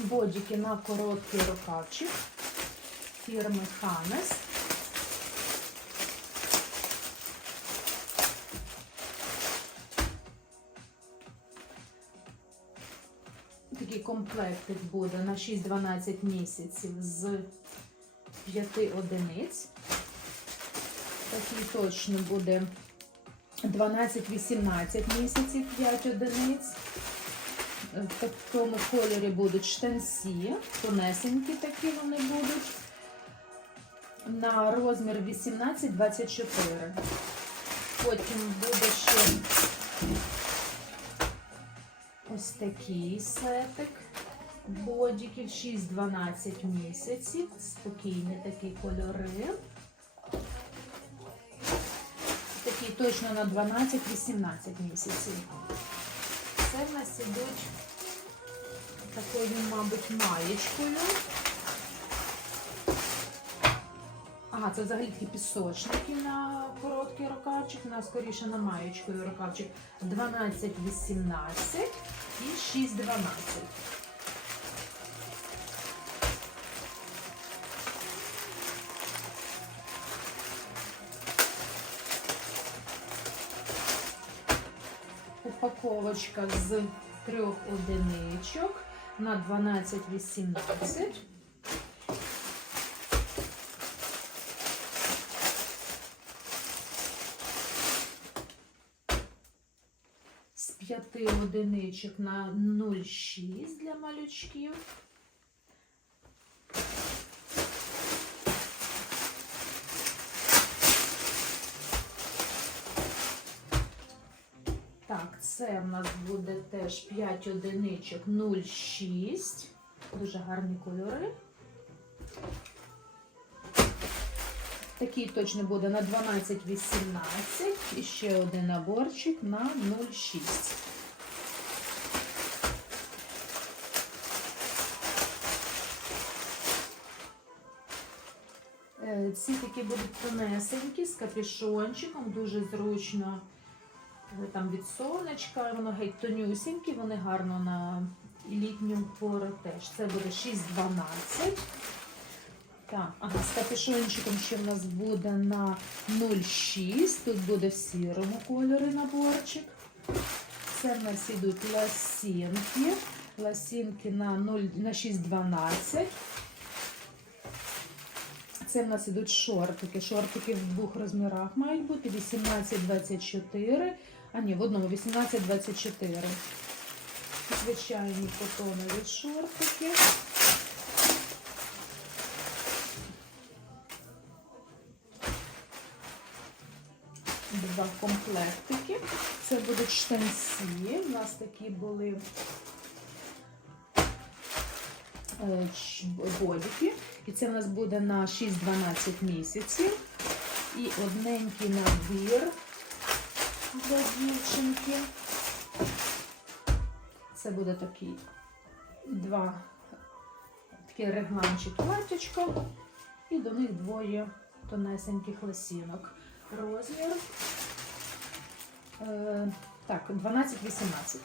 Бодіки на короткий рукавчик фірми Ханес. Такий комплектик буде на 6-12 місяців з 5 одиниць. Такий точно буде 12-18 місяців 5 одиниць. В такому кольорі будуть штанці, тонесенькі такі вони будуть. На розмір 18-24. Потім буде ще ось такий сетик. Бодіків 6-12 місяців. Спокійні такі кольори. Такий точно на 12-18 місяців. Це в нас ідуть такою, мабуть, маєчкою. Ага, це взагалі такі пісочники на короткий рукавчик, на скоріше на маєчкою рукавчик 12-18 і 6-12. Упаковочка з трьох одиничок на 12-18. З п'яти одиничок на 0,6 для малючків. Це в нас буде теж 5 одиничок 0,6. Дуже гарні кольори. Такий точно буде на 12,18 і ще один наборчик на 0,6. Е, Ці такі будуть тонесенькі з капюшончиком, дуже зручно там від сонечка, воно геть тонюсінькі, вони гарно на літню пору теж. Це буде 6,12. Так, ага, з капюшончиком ще в нас буде на 0,6. Тут буде в сірому кольорі наборчик. Це в нас ідуть ласінки. Ласінки на 0, на 6,12. Це в нас ідуть шортики. Шортики в двох розмірах мають бути 18-24. А ні, в одному 18-24. Звичайні котонові шортики. Два комплектики. Це будуть штанці. У нас такі були е, бодіки. І це в нас буде на 6-12 місяців. І одненький набір для дівчинки. Це буде такий два такі регланчик платячко. І до них двоє тонесеньких лисінок. Розмір. Е, так, 12-18.